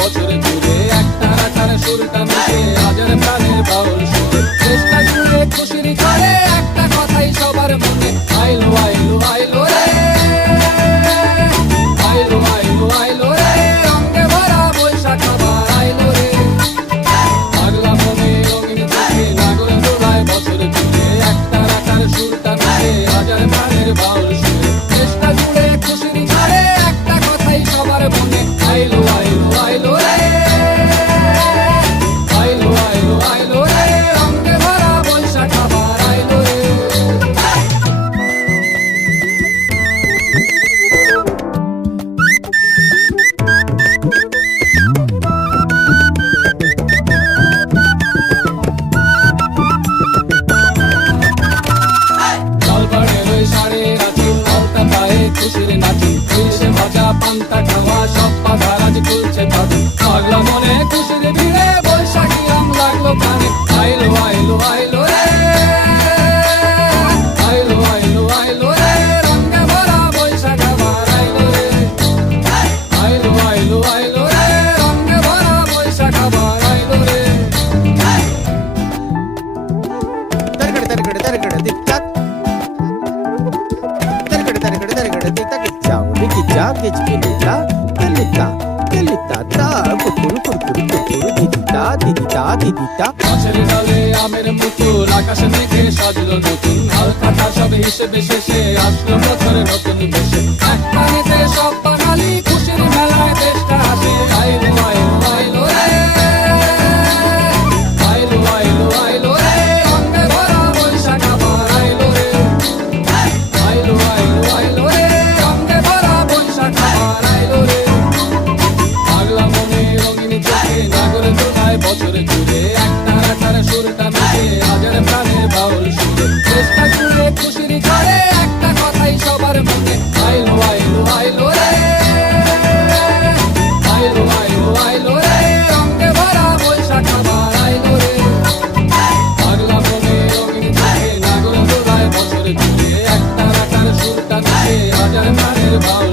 What's it గిచ్చా గిచ్చిగిలితా గిలితా గిలితా తా కుకురు కుకురు కుకురు দিদিতা দিদিতা গাছের ডালে আমের মুকুল আকাশে মেঘে সাজলো নতুন হালকা সব হিসেবে শেষে আসলো বছরে নতুন বেশে about